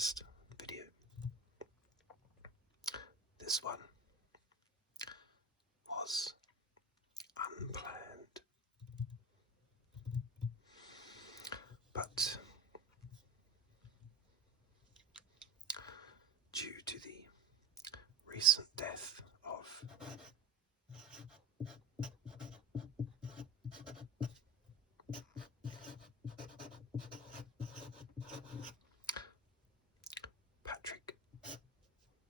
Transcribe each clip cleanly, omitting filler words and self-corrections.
first video. This one was unplanned, but due to the recent death of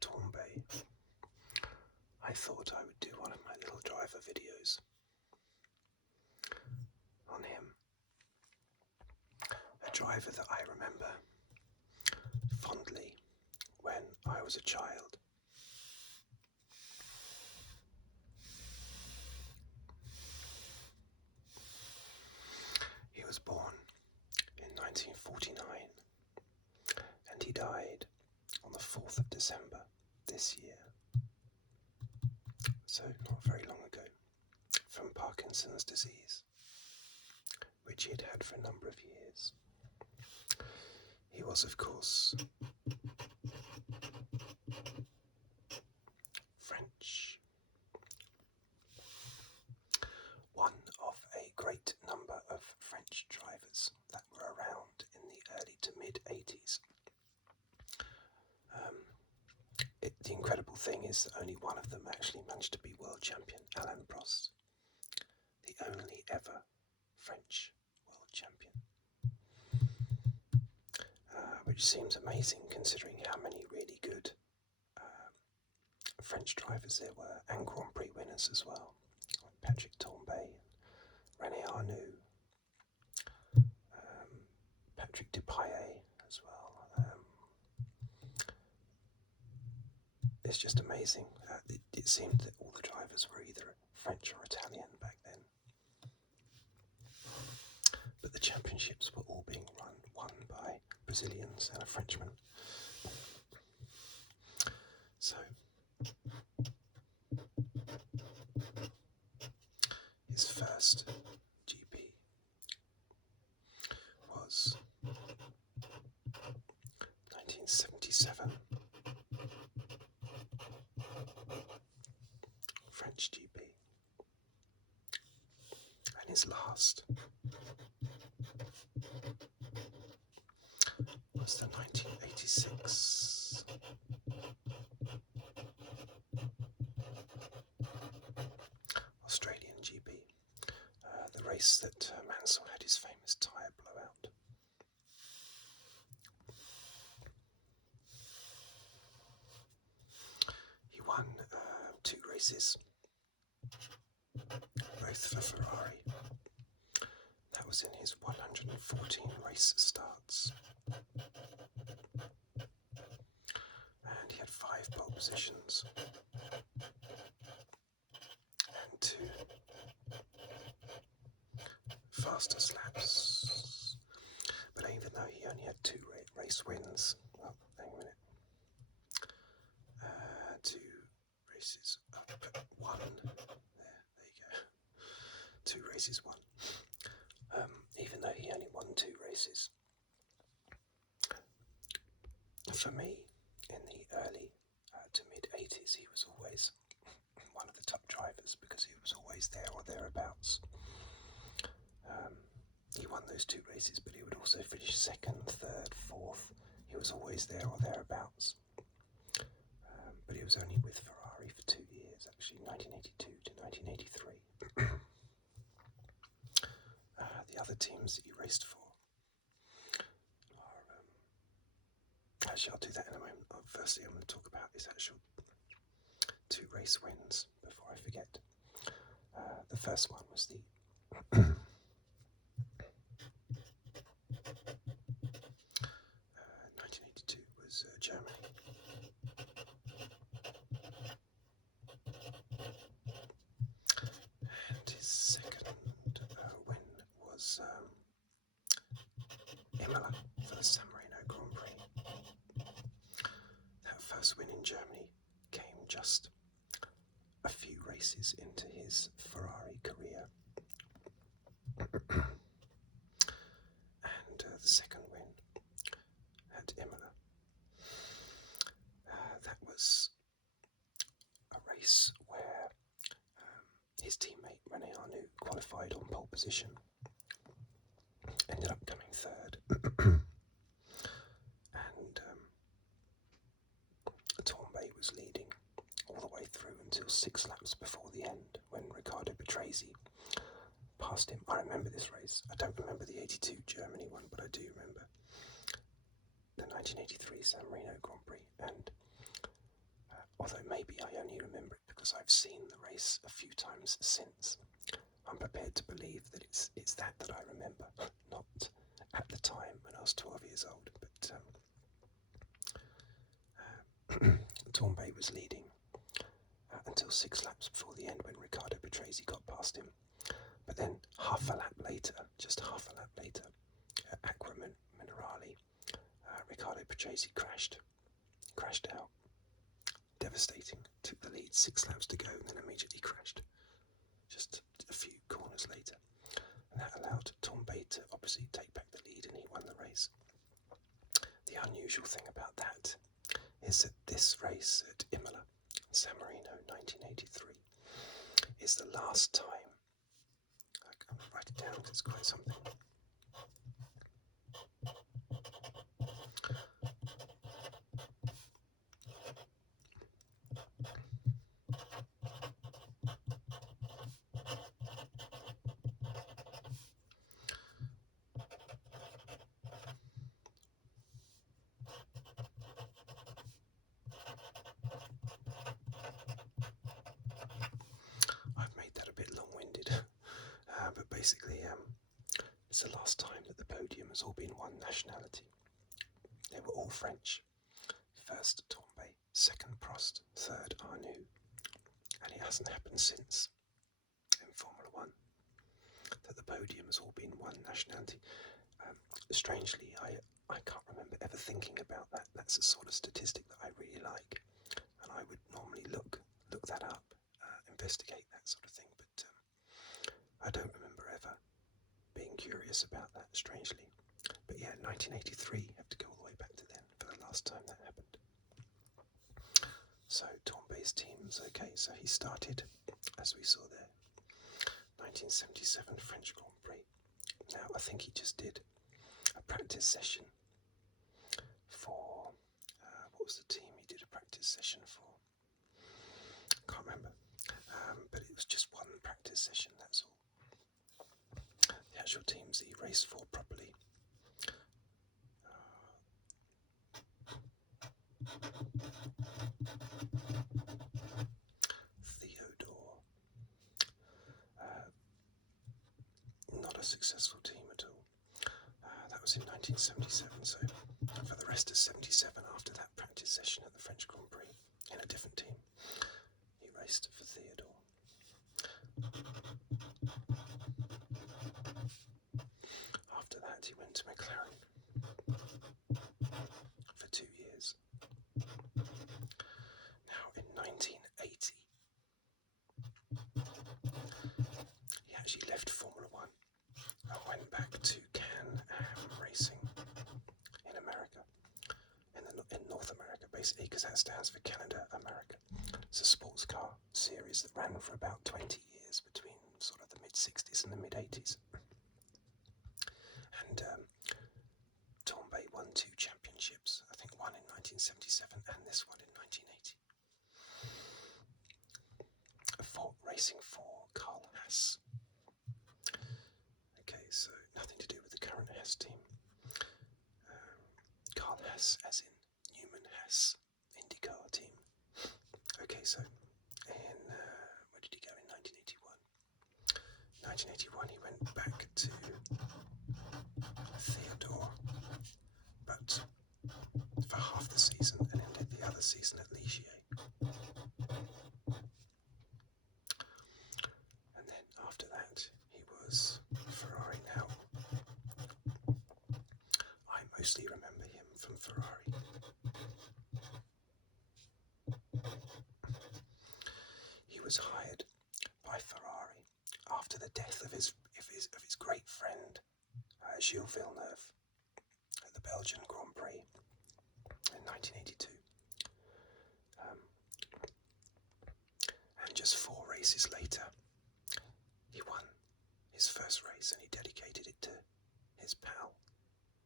Tambay, I thought I would do one of my little driver videos on him. A driver that I remember fondly when I was a child. He was born in 1949 and he died on the 4th of December this year, so not very long ago, from Parkinson's disease, which he had had for a number of years. He was, of course, French. One of a great number of French drivers that were around in the early to mid-80s. The incredible thing is that only one of them actually managed to be world champion, Alain Prost, the only ever French world champion. Which seems amazing considering how many really good French drivers there were, and Grand Prix winners as well, like Tambay, Renault and Arnoux, Piquet as well. It's just amazing. It seemed that all the drivers were either French or Italian back then. But the championships were all being won by Brazilians and a Frenchman. So his first GP was 1977 French GP, and his last was the 1986 Australian GP, the race that Mansell had his famous tyre blowout. He won 2 races, both for Ferrari. That was in his 114 race starts. And he had 5 pole positions and 2 fastest laps. But even though he only had 2 race wins, well, hang a minute, 2 races, 1, there you go, 2 races won. Even though he only won 2 races, for me, in the early to mid-80s, he was always one of the top drivers because he was always there or thereabouts. He won those 2 races, but he would also finish 2nd, 3rd, 4th. He was always there or thereabouts. But he was only with Ferrari for 2 years, actually, 1982 to 1983. The other teams that he raced for are... actually, I'll do that in a moment. Firstly, I'm going to talk about his actual 2 race wins before I forget. The first one was the 1982 was Germany. And his second win was Imola for the San Marino Grand Prix. That first win in Germany came just a few races into his Ferrari career. And the second win at Imola was a race where his teammate René Arnoux qualified on pole position, ended up coming third, and Tambay was leading all the way through until 6 laps before the end, when Riccardo Patrese passed him. I remember this race. I don't remember the 82 Germany one, but I do remember the 1983 San Marino Grand Prix, and although maybe I only remember it because I've seen the race a few times since, I'm prepared to believe that it's that I remember, not at the time when I was 12 years old. But Tambay was leading until 6 laps before the end when Riccardo Patrese got past him. But then just half a lap later, at Acqua Minerale, Riccardo Patrese crashed out. Devastating. Took the lead 6 laps to go and then immediately crashed just a few corners later. And that allowed Tambay to obviously take back the lead, and he won the race. The unusual thing about that is that this race at Imola, San Marino, 1983, is the last time, I'm going to write it down because it's quite something. I've made that a bit long-winded, but basically it's the last time that the podium has all been one nationality. They were all French. First Tambay, second Prost, third Arnoux, and it hasn't happened since in Formula One that the podium has all been one nationality. Strangely, I can't remember ever thinking about that. That's a sort of statistic that I really like, and I would normally look that up, investigate that sort of thing, but I don't remember ever being curious about that, strangely. But yeah, 1983, have to go all the way back to then for the last time that happened. So Tambay's team's okay, so he started, as we saw there, 1977 French Grand Prix. Now, I think he just did a practice session for, what was the team he did a practice session for? Can't remember, but it was just one practice session, that's all. The actual teams he raced for properly, Theodore, not a successful team at all. That was in 1977, so for the rest of 77, after that practice session at the French Grand Prix, in a different team, he raced for Theodore. After that, he went to McLaren for 2 years. Now, in 1980, he actually left Formula One and went back to Can-Am Racing in America, in North America, basically, because that stands for Canada, America. It's a sports car series that ran for about 20 years between sort of the mid-60s and the mid-80s. And Tambay won 2 championships, I think one in 1977 and this one in 1980. Racing for Carl Haas. Okay, so nothing to do with the current Haas team. Carl Haas, as in Newman Haas, IndyCar team. Okay, so where did he go in 1981? 1981 he went back to Theodore, but for half the season, and ended the other season at Ligier. And then after that he was Ferrari. Now, I mostly remember him from Ferrari. He was hired by Ferrari after the death of his great friend Gilles Villeneuve at the Belgian Grand Prix in 1982. races later, he won his first race and he dedicated it to his pal,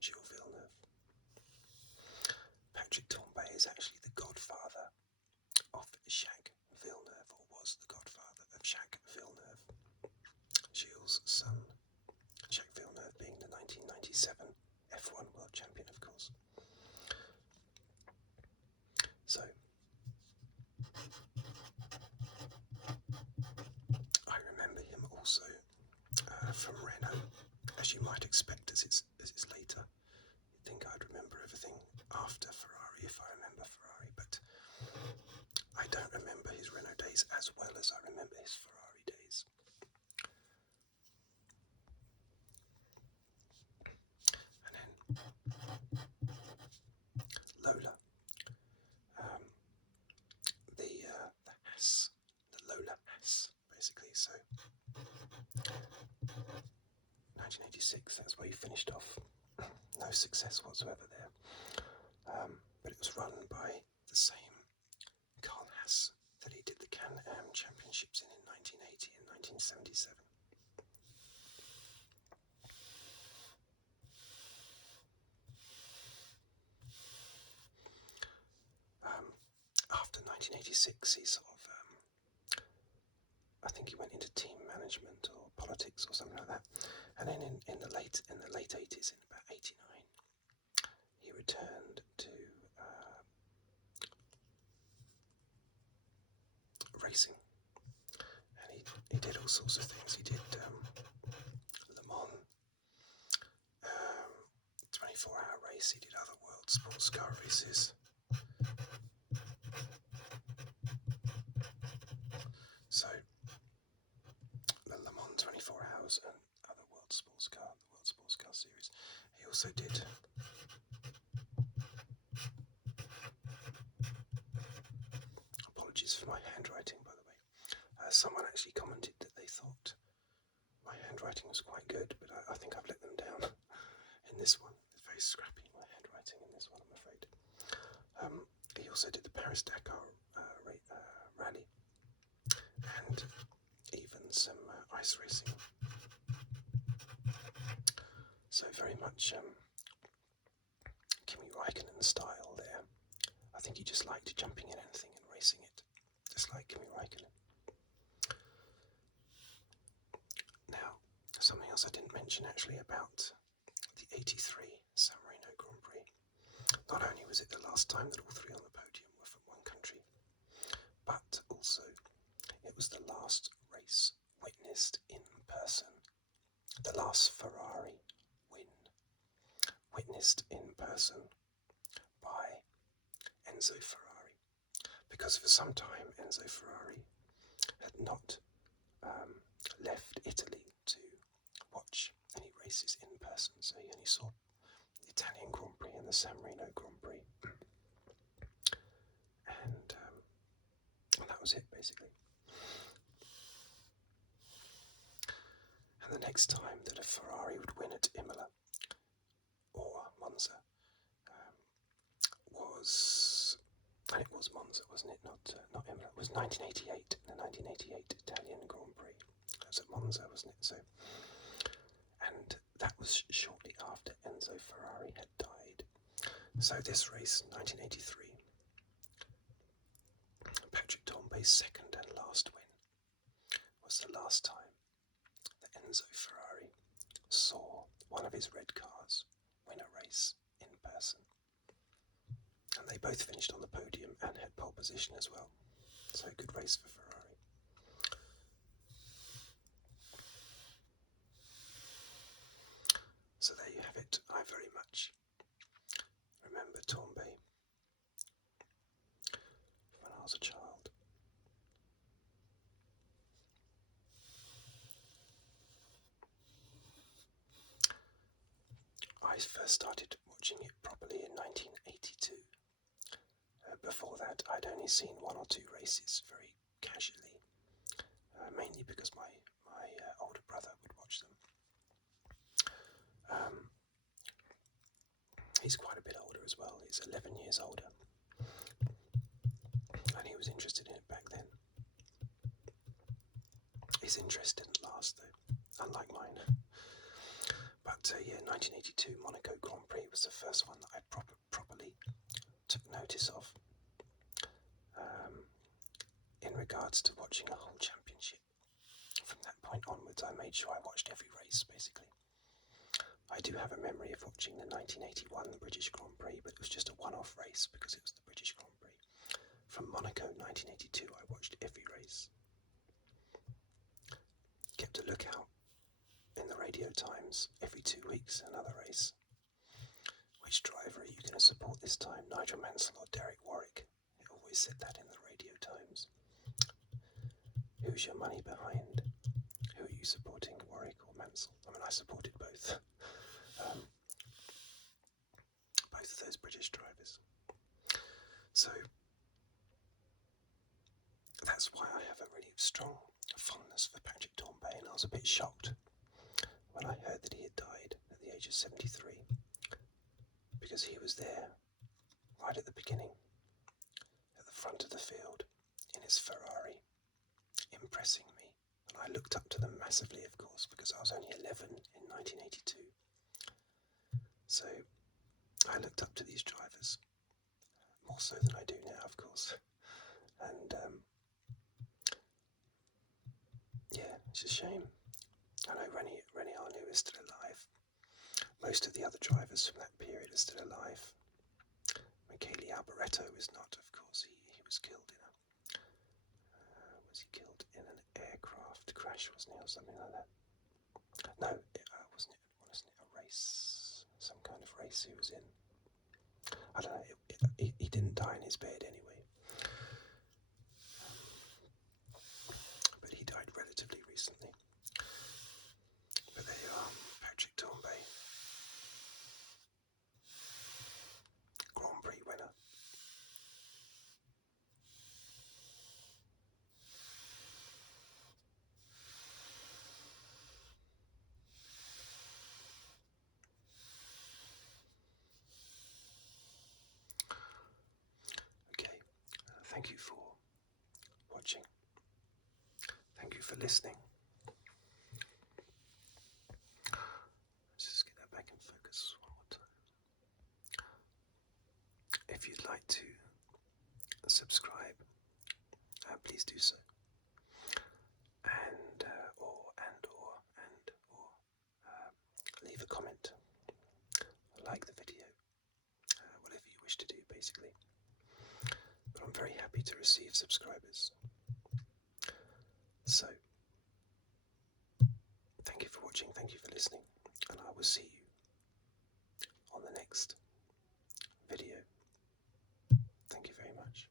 Gilles Villeneuve. Patrick Tambay is actually the godfather of Jacques Villeneuve, or was the godfather of Jacques Villeneuve, Gilles' son. Jacques Villeneuve being the 1997 F1 world champion, of course. So, I remember him also from Renault, as you might expect, as it's later. You'd think I'd remember everything after Ferrari if I remember Ferrari, but I don't remember his Renault days as well as I remember his Ferrari days. And then Lola, the Haas, the Lola Haas, basically. So 1986, that's where he finished off. No success whatsoever there, but it was run by the same Carl Haas that he did the Can-Am Championships in 1980 and 1977. After 1986, he sort of, I think he went into team management or politics or something like that. And then in the late 80s, in about 89, he returned to racing. And he did all sorts of things. He did Le Mans, 24-hour race. He did other world sports car races. So, the Le Mans 24 Hours and other the World Sports Car Series. He also did apologies for my handwriting, by the way. Someone actually commented that they thought my handwriting was quite good, but I think I've let them down in this one. It's very scrappy, my handwriting in this one, I'm afraid. He also did the Paris-Dakar rally and even some ice racing. So very much Kimi Raikkonen style there. I think he just liked jumping in anything and racing it, just like Kimi Raikkonen. Now, something else I didn't mention actually about the 83 San Marino Grand Prix. Not only was it the last time that all three on the podium were from one country, but also it was the last race witnessed in person. The last Ferrari win witnessed in person by Enzo Ferrari. Because for some time Enzo Ferrari had not left Italy to watch any races in person, so he only saw the Italian Grand Prix and the San Marino Grand Prix. And that was it, basically. And the next time that a Ferrari would win at Imola or Monza and it was Monza, wasn't it? Not Imola. It was 1988, the 1988 Italian Grand Prix. It was at Monza, wasn't it? So, and that was shortly after Enzo Ferrari had died. So this race, 1983, Patrick Tambay's second and last win, was the last time that Enzo Ferrari saw one of his red cars win a race in person. And they both finished on the podium and had pole position as well. So good race for Ferrari. So there you have it. I very much remember Tambay when I was a child. I first started watching it properly in 1982. Before that, I'd only seen one or two races very casually, mainly because my older brother would watch them. He's quite a bit older as well. He's 11 years older, and he was interested in it back then. His interest didn't last though, unlike mine. But 1982 Monaco Grand Prix was the first one that I properly took notice of in regards to watching a whole championship. From that point onwards, I made sure I watched every race, basically. I do have a memory of watching the 1981 British Grand Prix, but it was just a one-off race because it was the British Grand Prix. From Monaco 1982, I watched every race. Kept a lookout in the radio times every 2 weeks, another race. Which driver are you going to support this time, Nigel Mansell or Derek Warwick? It always said that in the radio times. Who's your money behind? Who are you supporting, Warwick or Mansell? I mean, I supported both. Both of those British drivers. So that's why I have a really strong fondness for Patrick Tambay, and I was a bit shocked when I heard that he had died at the age of 73, because he was there right at the beginning, at the front of the field, in his Ferrari, impressing me. And I looked up to them massively, of course, because I was only 11 in 1982. So I looked up to these drivers, more so than I do now, of course. And it's a shame. I know Renault Arnoux is still alive. Most of the other drivers from that period are still alive. Michele Alboreto is not, of course. He was killed in an aircraft crash, wasn't he, or something like that? No, wasn't it a race? Some kind of race he was in. I don't know. He didn't die in his bed anyway. But he died relatively recently. But there you are, Patrick Tambay, Grand Prix winner. Okay, thank you for watching. Thank you for listening. Let's just get that back in focus one more time. If you'd like to subscribe, please do so. And leave a comment. Like the video. Whatever you wish to do, basically. But I'm very happy to receive subscribers. So, thank you for watching, thank you for listening, and I will see you on the next video. Thank you very much.